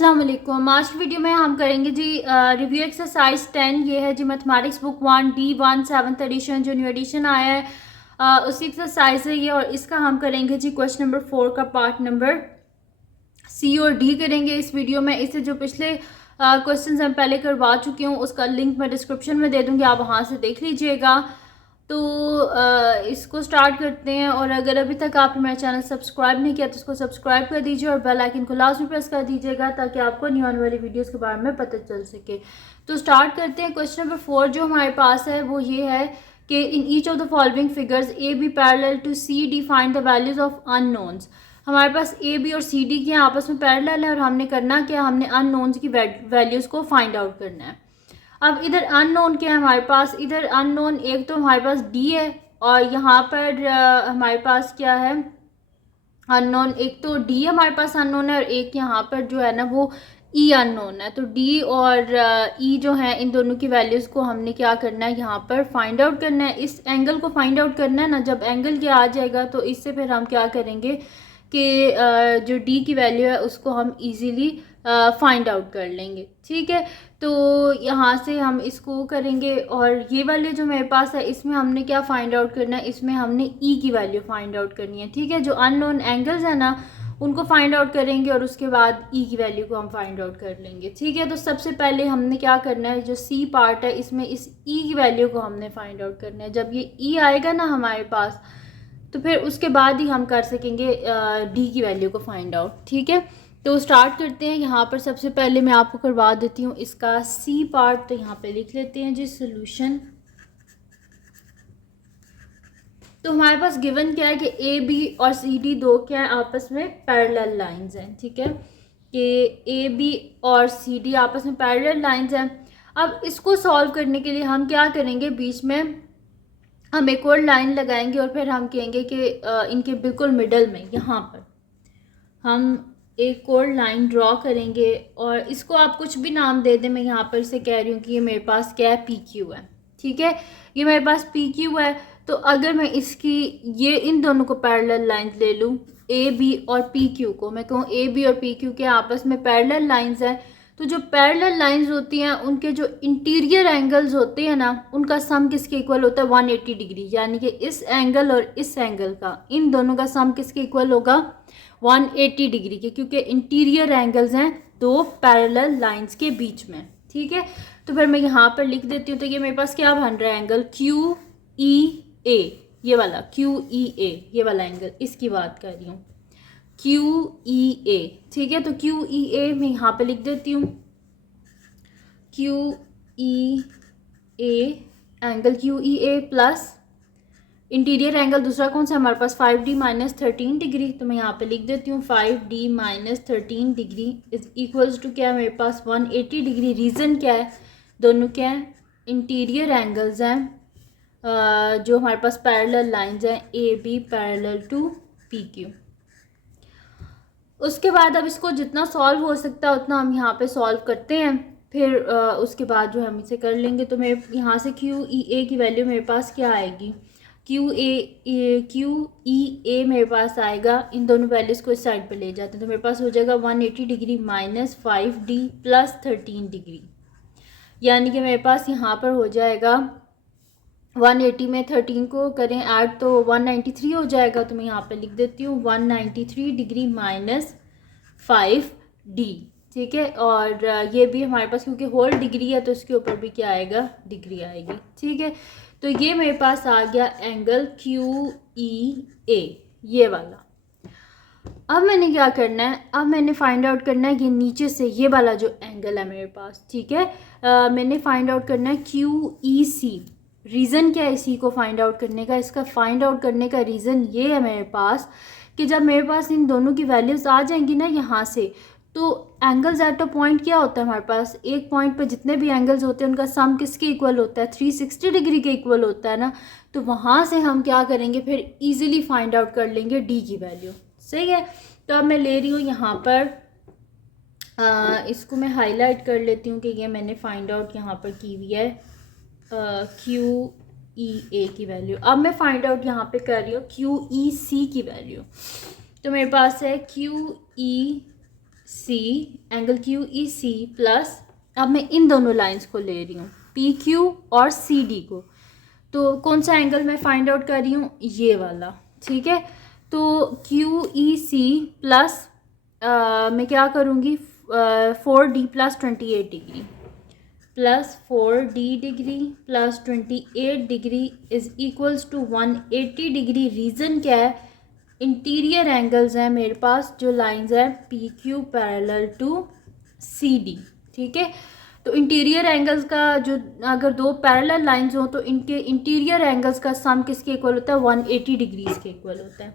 अस्सलाम वालेकुम। आज की वीडियो में हम करेंगे जी रिव्यू एक्सरसाइज 10। ये है जी mathematics book 1D1 7th edition जो न्यू एडिशन आया है, उसी एक्सरसाइज है ये। और इसका हम करेंगे जी क्वेश्चन नंबर 4 का पार्ट नंबर सी और डी करेंगे इस वीडियो में। इससे जो पिछले क्वेश्चन हम पहले करवा चुके हूँ उसका लिंक मैं डिस्क्रिप्शन में दे दूँगी, आप वहाँ से देख लीजिएगा। तो इसको स्टार्ट करते हैं। और अगर अभी तक आपने मेरा चैनल सब्सक्राइब नहीं किया तो उसको सब्सक्राइब कर दीजिए और बेल आइकन को लाजमी प्रेस कर दीजिएगा ताकि आपको न्यू आने वाली वीडियोस के बारे में पता चल सके। तो स्टार्ट करते हैं। क्वेश्चन नंबर 4 जो हमारे पास है वो ये है कि in each of the following figures A B parallel to C D find the values of unknowns. हमारे पास ए बी और सी डी के आपस में पैरेलल है और हमने करना क्या, हमने अननोन्स की वैल्यूज़ को फाइंड आउट करना है। अब इधर अननोन क्या है हमारे पास, इधर अननोन एक तो हमारे पास डी है और यहाँ पर हमारे पास क्या है अननोन, एक तो डी हमारे पास अननोन है और एक यहाँ पर जो है ना वो ई अननोन है। तो डी और ई जो है इन दोनों की वैल्यूज़ को हमने क्या करना है यहाँ पर फाइंड आउट करना है। इस एंगल को फाइंड आउट करना है ना, जब एंगल क्या आ जाएगा तो इससे फिर हम क्या करेंगे कि जो डी की वैल्यू है उसको हम इजीली फाइंड आउट कर लेंगे। ठीक है, तो यहाँ से हम इसको करेंगे और ये वाले जो मेरे पास है इसमें हमने क्या फाइंड आउट करना है, इसमें हमने ई की वैल्यू फाइंड आउट करनी है। ठीक है, जो अननोन एंगल्स है ना उनको फाइंड आउट करेंगे और उसके बाद ई की वैल्यू को हम फाइंड आउट कर लेंगे। ठीक है, तो सबसे पहले हमने क्या करना है, जो सी पार्ट है इसमें इस ई की वैल्यू को हमने फाइंड आउट करना है। जब ये ई आएगा ना हमारे पास तो फिर उसके बाद ही हम कर सकेंगे डी की वैल्यू को फाइंड आउट। ठीक है, तो स्टार्ट करते हैं। यहाँ पर सबसे पहले मैं आपको करवा देती हूँ इसका सी पार्ट। तो यहाँ पे लिख लेते हैं जी सोल्यूशन। तो हमारे पास गिवन क्या है कि ए बी और सी डी दो क्या है आपस में पैरेलल लाइंस हैं। ठीक है, कि ए बी और सी डी आपस में पैरेलल लाइंस हैं। अब इसको सॉल्व करने के लिए हम क्या करेंगे, बीच में हम एक और लाइन लगाएंगे और फिर हम कहेंगे कि इनके बिल्कुल मिडल में यहाँ पर हम एक और लाइन ड्रॉ करेंगे और इसको आप कुछ भी नाम दे दें। मैं यहाँ पर इसे कह रही हूँ कि ये मेरे पास क्या है, पी क्यू है। ठीक है, ये मेरे पास पी क्यू है। तो अगर मैं इसकी ये इन दोनों को पैरेलल लाइंस ले लूँ, ए बी और पी क्यू को, मैं कहूँ ए बी और पी क्यू के आपस में पैरेलल लाइंस हैं, तो जो पैरेलल लाइंस होती हैं उनके जो इंटीरियर एंगल्स होते हैं ना उनका सम किसके इक्वल होता है, 180 डिग्री। यानी कि इस एंगल और इस एंगल का, इन दोनों का सम किसके इक्वल होगा, 180 डिग्री के, क्योंकि इंटीरियर एंगल्स हैं दो पैरेलल लाइंस के बीच में। ठीक है, तो फिर मैं यहाँ पर लिख देती हूँ। तो ये मेरे पास क्या बन रहा है, एंगल क्यू ई ए, ये वाला क्यू ई ए, ये वाला एंगल, इसकी बात कर रही हूँ, क्यू ई ए। ठीक है, तो क्यू ई ए मैं यहाँ पे लिख देती हूँ, Q E A, angle Q E A plus interior angle दूसरा कौन सा हमारे पास 5D माइनस 13 डिग्री। तो मैं यहाँ पे लिख देती हूँ 5D minus 13 degree is equals to क्या है मेरे पास 180 डिग्री। रीज़न क्या है, दोनों क्या है, इंटीरियर एंगल्स हैं जो हमारे पास पैरेलल लाइंस हैं, A B parallel to P Q. उसके बाद अब इसको जितना सॉल्व हो सकता है उतना हम यहाँ पे सॉल्व करते हैं, फिर उसके बाद जो हम इसे कर लेंगे। तो मेरे यहाँ से क्यू ई ए की वैल्यू मेरे पास क्या आएगी, क्यू ई ए मेरे पास आएगा, इन दोनों वैल्यूज़ को इस साइड पे ले जाते हैं तो मेरे पास हो जाएगा 180 degree minus 5D plus 13 degree. यानी कि मेरे पास यहाँ पर हो जाएगा 180 में 13 को करें ऐड तो 193 हो जाएगा। तो मैं यहाँ पे लिख देती हूँ 193 डिग्री माइनस 5D। ठीक है, और ये भी हमारे पास क्योंकि होल डिग्री है तो इसके ऊपर भी क्या आएगा, डिग्री आएगी। ठीक है, तो ये मेरे पास आ गया एंगल क्यू ई ए, ये वाला। अब मैंने क्या करना है, अब मैंने फाइंड आउट करना है ये नीचे से ये वाला जो एंगल है मेरे पास। ठीक है, मैंने फाइंड आउट करना है क्यू ई सी। रीज़न क्या है इसी को फाइंड आउट करने का, इसका फाइंड आउट करने का रीज़न ये है मेरे पास कि जब मेरे पास इन दोनों की वैल्यूज़ आ जाएंगी ना यहाँ से, तो एंगल्स एट अ पॉइंट क्या होता है हमारे पास, एक पॉइंट पे जितने भी एंगल्स होते हैं उनका सम किसके इक्वल होता है, 360 डिग्री के इक्वल होता है ना। तो वहाँ से हम क्या करेंगे, फिर इजीली फाइंड आउट कर लेंगे डी की वैल्यू। सही है, तो अब मैं ले रही हूँ यहाँ पर इसको मैं हाईलाइट कर लेती हूँ कि ये मैंने फाइंड आउट यहाँ पर की हुई है क्यू ई ए की वैल्यू। अब मैं फाइंड आउट यहाँ पे कर रही हूँ क्यू ई सी की वैल्यू। तो मेरे पास है Q E angle Q E C plus, अब मैं इन दोनों लाइंस को ले रही हूँ, पी क्यू और सी डी को। तो कौन सा एंगल मैं फाइंड आउट कर रही हूँ, ये वाला, ठीक है। तो क्यू ई सी प्लस मैं क्या करूँगी, 4D plus 28 degree plus 4D degree plus 28 degree is equals to 180 degree. Reason क्या है, इंटीरियर एंगल्स हैं मेरे पास, जो लाइंस हैं P Q parallel to C D, ठीक है। तो इंटीरियर एंगल्स का जो, अगर दो पैरेलल लाइंस हो तो इनके इंटीरियर एंगल्स का सम किसके इक्वल होता है, 180 डिग्रीज के इक्वल होता है।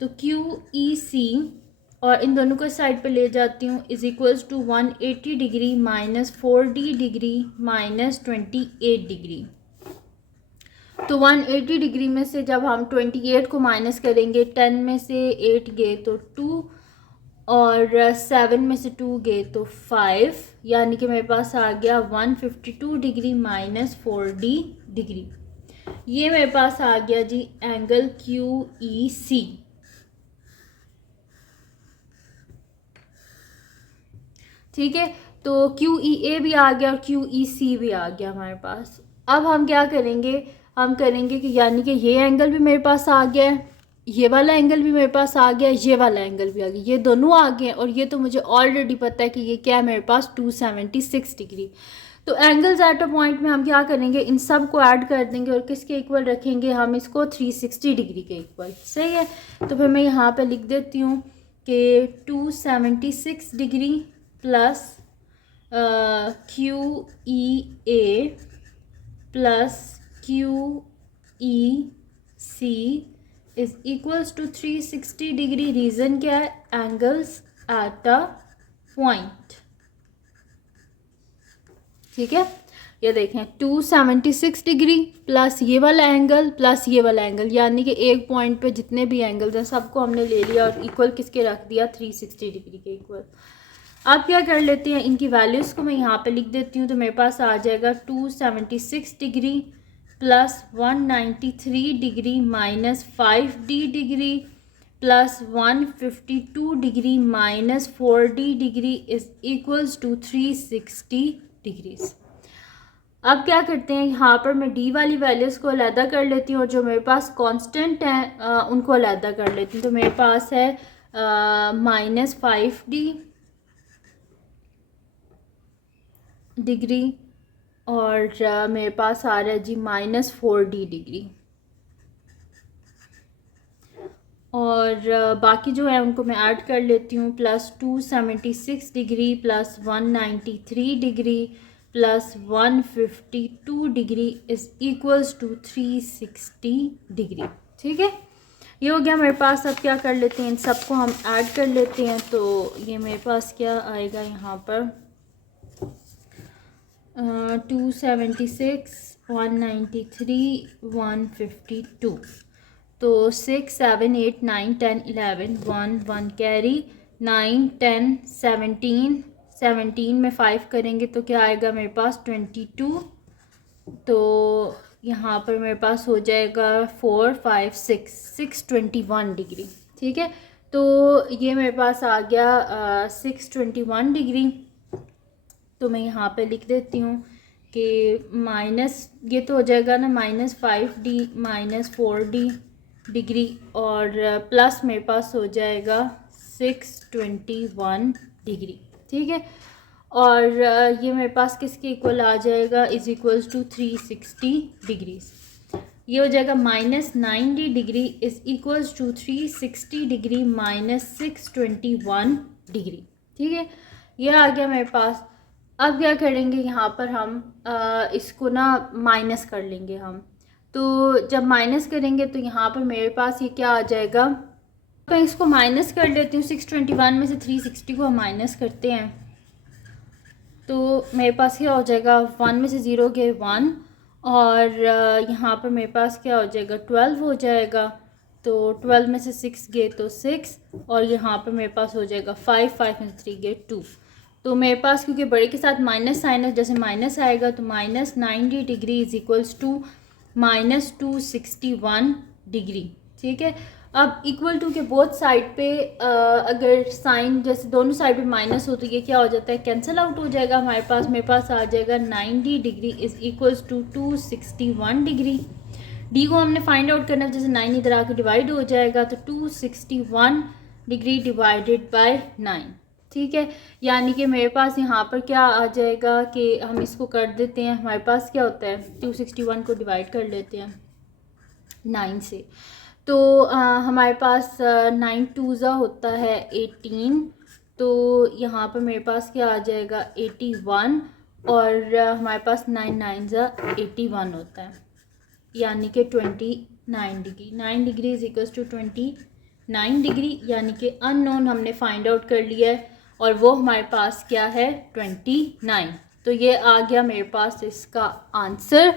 तो क्यू ई सी और इन दोनों को साइड पे ले जाती हूँ, is equals to 180 degree minus 4D degree minus 28 degree. तो 180 डिग्री में से जब हम 28 को माइनस करेंगे, 10 में से 8 गए तो 2 और 7 में से 2 गए तो 5, यानी कि मेरे पास आ गया 152 डिग्री माइनस 4D डिग्री। ये मेरे पास आ गया जी एंगल क्यू ई सी। ठीक है, तो क्यू ई ए भी आ गया और क्यू ई सी भी आ गया हमारे पास। अब हम क्या करेंगे, हम करेंगे कि यानी कि ये एंगल भी मेरे पास आ गया है, ये वाला एंगल भी मेरे पास आ गया, ये वाला एंगल भी आ गया, ये दोनों आ गए। और ये तो मुझे ऑलरेडी पता है कि ये क्या है मेरे पास 276 डिग्री। तो एंगल्स एट अ पॉइंट में हम क्या करेंगे, इन सब को ऐड कर देंगे और किसके इक्वल रखेंगे, हम इसको 360 डिग्री के इक्वल। सही है, तो फिर मैं यहाँ पे लिख देती हूँ कि 276 degree plus Q E A plus Q E C is equals to 360 degree. Reason क्या है, एंगल्स एट अ पॉइंट। ठीक है, ये देखें 276 डिग्री प्लस ये वाला एंगल प्लस ये वाला एंगल, यानी कि एक पॉइंट पे जितने भी एंगल्स हैं सबको हमने ले लिया और इक्वल किसके रख दिया, 360 डिग्री के इक्वल। अब क्या कर लेते हैं, इनकी वैल्यूज़ को मैं यहाँ पे लिख देती हूँ। तो मेरे पास आ जाएगा 276 degree plus 193 degree minus 5D degree plus 152 degree minus 4D degree is equals to 360 degrees. अब क्या करते हैं, यहाँ पर मैं D वाली वैल्यूज़ को अलहदा कर लेती हूँ और जो मेरे पास कांस्टेंट हैं उनको अलहदा कर लेती हूँ। तो मेरे पास है माइनस 5D डिग्री और मेरे पास आ रहा है जी माइनस 4D डिग्री। और बाकी जो है उनको मैं ऐड कर लेती हूँ, plus 276 degree plus 193 degree plus 152 degree is equals to 360 degree. ठीक है, ये हो गया मेरे पास। अब क्या कर लेते हैं, इन सबको हम ऐड कर लेते हैं। तो ये मेरे पास क्या आएगा यहाँ पर 276 193 152, तो 6 7 8 9 10 11 1 1 कैरी 9 10 17 17 में 5 करेंगे तो क्या आएगा मेरे पास 22। तो यहाँ पर मेरे पास हो जाएगा 4 5 6 621 डिग्री। ठीक है, तो ये मेरे पास आ गया 621 डिग्री। तो मैं यहाँ पे लिख देती हूँ कि माइनस, ये तो हो जाएगा ना minus 5D minus 4D degree और प्लस मेरे पास हो जाएगा 621 डिग्री। ठीक है, और ये मेरे पास किसके इक्वल आ जाएगा, इज इक्वल्स टू 360 डिग्रीज। ये हो जाएगा minus 90 degree is equals to 360 degree minus 621 degree. ठीक है, ये आ गया मेरे पास। अब क्या करेंगे, यहाँ पर हम इसको ना माइनस कर लेंगे हम। तो जब माइनस करेंगे तो यहाँ पर मेरे पास ये क्या आ जाएगा, तो इसको माइनस कर लेती हूँ। 621 में से 360 को हम माइनस करते हैं तो मेरे पास क्या हो जाएगा, 1 में से 0 गए 1 और यहाँ पर मेरे पास क्या हो जाएगा 12 हो जाएगा। तो 12 में से 6 गए तो 6 और यहाँ पर मेरे पास हो जाएगा 5 5 में से 3 गए 2। तो मेरे पास क्योंकि बड़े के साथ माइनस साइन है, जैसे माइनस आएगा तो minus 90 degree is equals to minus 261 degree. ठीक है, अब इक्वल टू के बोथ साइड पे अगर साइन जैसे दोनों साइड पे माइनस हो तो ये क्या हो जाता है, कैंसिल आउट हो जाएगा हमारे पास। मेरे पास आ जाएगा 90 degree is equals to 261 degree. D को हमने फाइंड आउट करना है, जैसे 9 इधर आके डिवाइड हो जाएगा तो 261 डिग्री डिवाइडेड बाय 9, ठीक है। यानी कि मेरे पास यहाँ पर क्या आ जाएगा कि हम इसको कर देते हैं, हमारे पास क्या होता है 261 को डिवाइड कर लेते हैं 9 से, तो हमारे पास 9 2 होता है 18, तो यहाँ पर मेरे पास क्या आ जाएगा 81, और हमारे पास 9 9 81 होता है, यानी कि 29 degree. 9 degree is equal to 29 degree, यानी कि अननोन हमने फाइंड आउट कर लिया है और वो हमारे पास क्या है 29। तो ये आ गया मेरे पास इसका आंसर।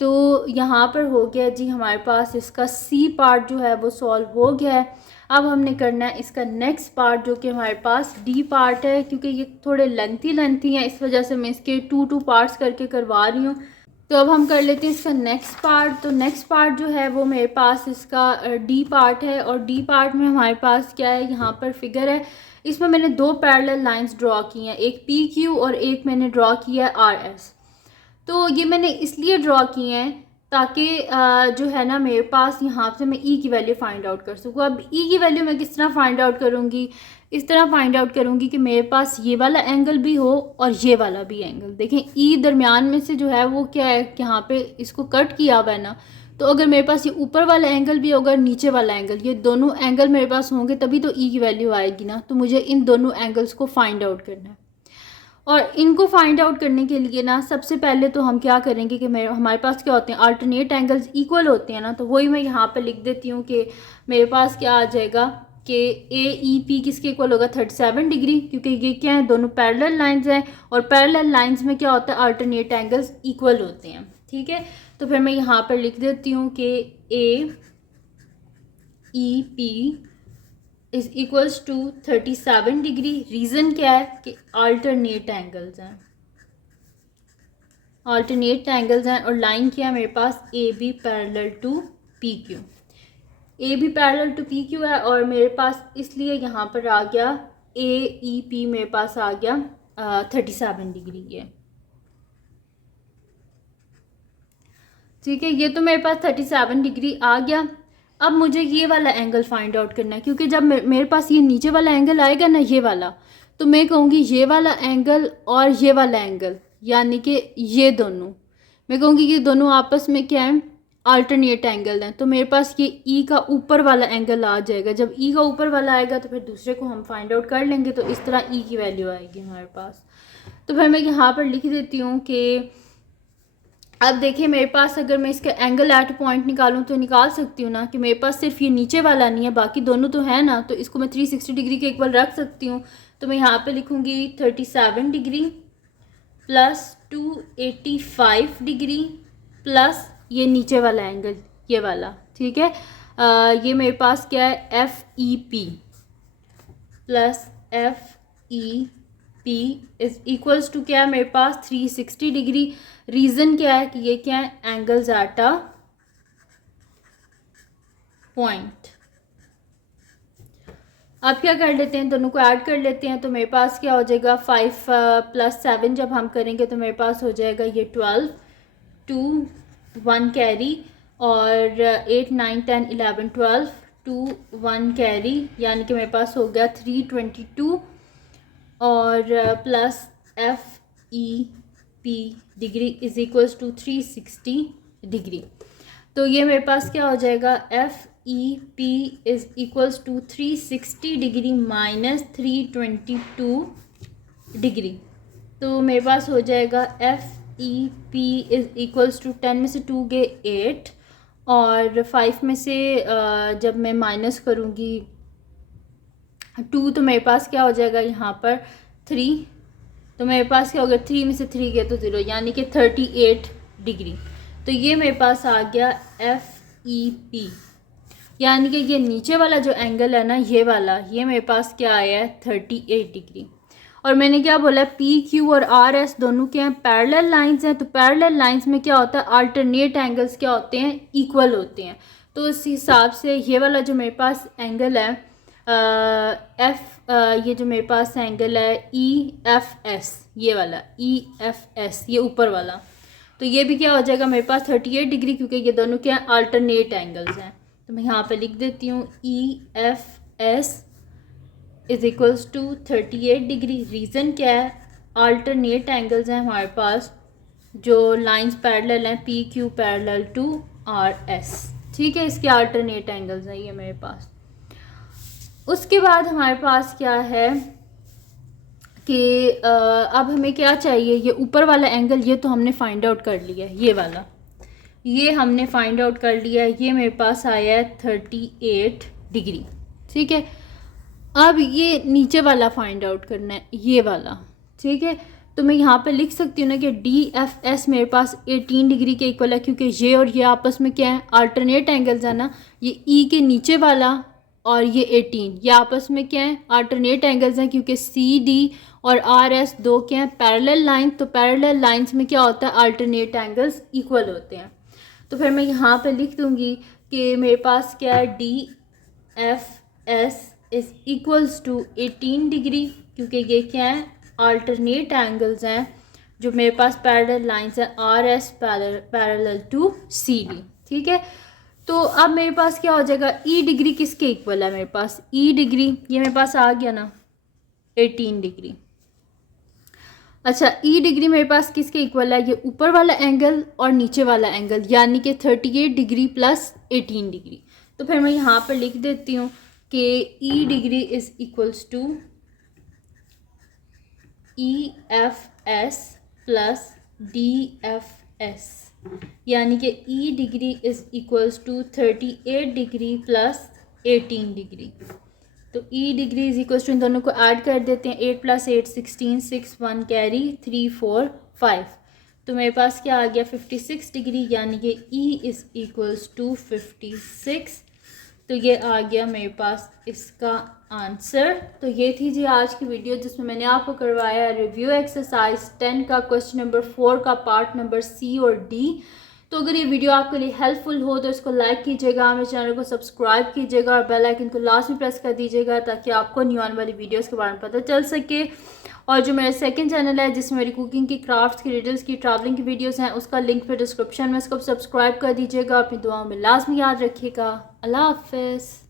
तो यहाँ पर हो गया जी हमारे पास इसका सी पार्ट जो है वो सॉल्व हो गया है। अब हमने करना है इसका नेक्स्ट पार्ट जो कि हमारे पास डी पार्ट है, क्योंकि ये थोड़े लेंथी हैं इस वजह से मैं इसके 2 पार्ट्स करके करवा रही हूँ। तो अब हम कर लेते हैं इसका नेक्स्ट पार्ट। तो नेक्स्ट पार्ट जो है वो मेरे पास इसका डी पार्ट है, और डी पार्ट में हमारे पास क्या है, यहाँ पर फिगर है, इसमें मैंने 2 पैरेलल लाइंस ड्रॉ की हैं, एक पी क्यू और एक मैंने ड्रॉ किया है आर एस। तो ये मैंने इसलिए ड्रॉ किए हैं ताकि जो है ना मेरे पास यहाँ से मैं ई की वैल्यू फाइंड आउट कर सकूँ। अब ई की वैल्यू मैं किस तरह फाइंड आउट करूँगी, इस तरह फाइंड आउट करूँगी कि मेरे पास ये वाला एंगल भी हो और ये वाला भी एंगल। देखें ई दरमियान में से जो है वो क्या है कि यहाँ पे इसको कट किया हुआ है ना, तो अगर मेरे पास ये ऊपर वाला एंगल भी होगा, नीचे वाला एंगल, ये दोनों एंगल मेरे पास होंगे तभी तो ई की वैल्यू आएगी ना। तो मुझे इन दोनों एंगल्स को फाइंड आउट करना है, और इनको फाइंड आउट करने के लिए ना सबसे पहले तो हम क्या करेंगे कि हमारे पास क्या होते हैं, अल्टरनेट एंगल्स इक्वल होते हैं ना, तो वही मैं यहाँ पे लिख देती हूँ कि मेरे पास क्या आ जाएगा कि ए ई पी किसके इक्वल होगा 37 डिग्री, क्योंकि ये क्या है दोनों पैरेलल लाइंस हैं, और पैरेलल लाइंस में क्या होता है अल्टरनेट एंगल्स इक्वल होते हैं, ठीक है। तो फिर मैं यहाँ पर लिख देती हूँ कि A E P is equals to 37 degree. Reason क्या है कि अल्टरनेट एंगल्स हैं, अल्टरनेट एंगल्स हैं, और लाइन क्या है मेरे पास A B parallel to P Q, A B parallel to P Q है, और मेरे पास इसलिए यहाँ पर आ गया ए ई पी मेरे पास आ गया 37 डिग्री ये, ठीक है। ये तो मेरे पास 37 डिग्री आ गया। अब मुझे ये वाला एंगल फाइंड आउट करना है, क्योंकि जब मेरे पास ये नीचे वाला एंगल आएगा ना ये वाला, तो मैं कहूँगी ये वाला एंगल और ये वाला एंगल, यानी कि ये दोनों, मैं कहूँगी कि दोनों आपस में क्या है अल्टरनेट एंगल हैं। तो मेरे पास ये ई का ऊपर वाला एंगल आ जाएगा। जब ई का ऊपर वाला आएगा तो फिर दूसरे को हम फाइंड आउट कर लेंगे, तो इस तरह ई की वैल्यू आएगी हमारे पास। तो फिर मैं यहाँ पर लिख देती हूँ कि अब देखिए मेरे पास अगर मैं इसका एंगल एट पॉइंट निकालूं तो निकाल सकती हूँ ना, कि मेरे पास सिर्फ ये नीचे वाला नहीं है बाकी दोनों तो है ना, तो इसको मैं 360 डिग्री के इक्वल रख सकती हूँ। तो मैं यहाँ पे लिखूँगी 37 डिग्री प्लस 285 डिग्री प्लस ये नीचे वाला एंगल ये वाला, ठीक है। ये मेरे पास क्या है F E P plus F E P is equals to क्या है मेरे पास 360 डिग्री। रीज़न क्या है कि ये क्या है एंगल्स एट अ पॉइंट। अब क्या कर लेते हैं, दोनों को ऐड कर लेते हैं। तो मेरे पास क्या हो जाएगा 5 + 7 जब हम करेंगे तो मेरे पास हो जाएगा ये 12, 2 1 कैरी, और 8 9 10 11 12 2 1 कैरी, यानी कि मेरे पास हो गया 322, और plus F E P degree is equals to 360 degree. तो ये मेरे पास क्या हो जाएगा F E P is equals to 360 degree minus 322 degree. तो मेरे पास हो जाएगा F E P is equals to 10 में से 2 गए 8, और 5 में से जब मैं माइनस करूँगी 2 तो मेरे पास क्या हो जाएगा यहाँ पर 3, तो मेरे पास क्या हो गया 3 में से 3 गया तो 0, यानी कि 38 डिग्री। तो ये मेरे पास आ गया एफ ई पी, यानी कि ये नीचे वाला जो एंगल है ना ये वाला, ये मेरे पास क्या आया है 38 डिग्री। और मैंने क्या बोला पी क्यू और आर एस दोनों क्या हैं पैरेलल लाइंस हैं। तो पैरेलल लाइंस में क्या होता है अल्टरनेट एंगल्स क्या होते हैं इक्वल होते हैं। तो उस हिसाब से ये वाला जो मेरे पास एंगल है ये जो मेरे पास एंगल है EFS, ये वाला EFS, ये ऊपर वाला, तो ये भी क्या हो जाएगा मेरे पास 38 डिग्री, क्योंकि ये दोनों क्या अल्टरनेट एंगल्स हैं। तो मैं यहाँ पे लिख देती हूँ EFS is equals to 38 degree. Reason क्या है, अल्टरनेट एंगल्स हैं हमारे पास, जो लाइंस पैरेलल हैं PQ पैरेलल टू RS, ठीक है, इसके अल्टरनेट एंगल्स हैं ये मेरे पास। उसके बाद हमारे पास क्या है कि अब हमें क्या चाहिए, ये ऊपर वाला एंगल ये तो हमने फाइंड आउट कर लिया है, ये वाला ये हमने फाइंड आउट कर लिया है, ये मेरे पास आया है 38 डिग्री, ठीक है। अब ये नीचे वाला फाइंड आउट करना है, ये वाला, ठीक है। तो मैं यहाँ पे लिख सकती हूँ ना कि DFS मेरे पास 18 डिग्री के इक्वल है, क्योंकि ये और ये आपस में क्या है अल्टरनेट एंगल्स है ना, ये E के नीचे वाला और ये 18 ये आपस में क्या है अल्टरनेट एंगल्स हैं, क्योंकि CD और RS दो क्या हैं पैरेलल लाइन, तो पैरेलल लाइंस में क्या होता है अल्टरनेट एंगल्स इक्वल होते हैं। तो फिर मैं यहाँ पे लिख दूँगी कि मेरे पास क्या है DFS is equals to 18 degree, क्योंकि ये क्या है अल्टरनेट एंगल्स हैं जो मेरे पास पैरेलल लाइंस हैं RS पैरेलल टू CD, ठीक है। तो अब मेरे पास क्या हो जाएगा, E डिग्री किसके इक्वल है मेरे पास, E डिग्री ये मेरे पास आ गया ना 18 डिग्री। अच्छा E डिग्री मेरे पास किसके इक्वल है, ये ऊपर वाला एंगल और नीचे वाला एंगल, यानी कि 38 डिग्री प्लस 18 डिग्री। तो फिर मैं यहाँ पर लिख देती हूँ कि E degree is equals to EFS plus DFS, यानी कि E degree is equals to 38 degree plus 18 degree. तो E degree is equals to इन दोनों को ऐड कर देते हैं, 8 + 8 16, 6 1 कैरी 3 4 5, तो मेरे पास क्या आ गया 56 डिग्री, यानी कि E इज़ इक्वल्स टू 56। तो ये आ गया मेरे पास इसका आंसर। तो ये थी जी आज की वीडियो, जिसमें मैंने आपको करवाया रिव्यू एक्सरसाइज 10 का क्वेश्चन नंबर 4 का पार्ट नंबर C और D। तो अगर ये वीडियो आपके लिए हेल्पफुल हो तो इसको लाइक कीजिएगा, मेरे चैनल को सब्सक्राइब कीजिएगा और बेल आइकन को लास्ट में प्रेस कर दीजिएगा, ताकि आपको न्यू आने वाली वीडियोस के बारे में पता चल सके। और जो मेरा सेकंड चैनल है जिसमें मेरी कुकिंग की, क्राफ्ट्स की, रिडल्स की, ट्रैवलिंग की वीडियोस हैं, उसका लिंक फिर डिस्क्रिप्शन में, इसको सब्सक्राइब कर दीजिएगा। अपनी दुआओं में लाजमी याद रखिएगा। अल्लाह हाफिज़।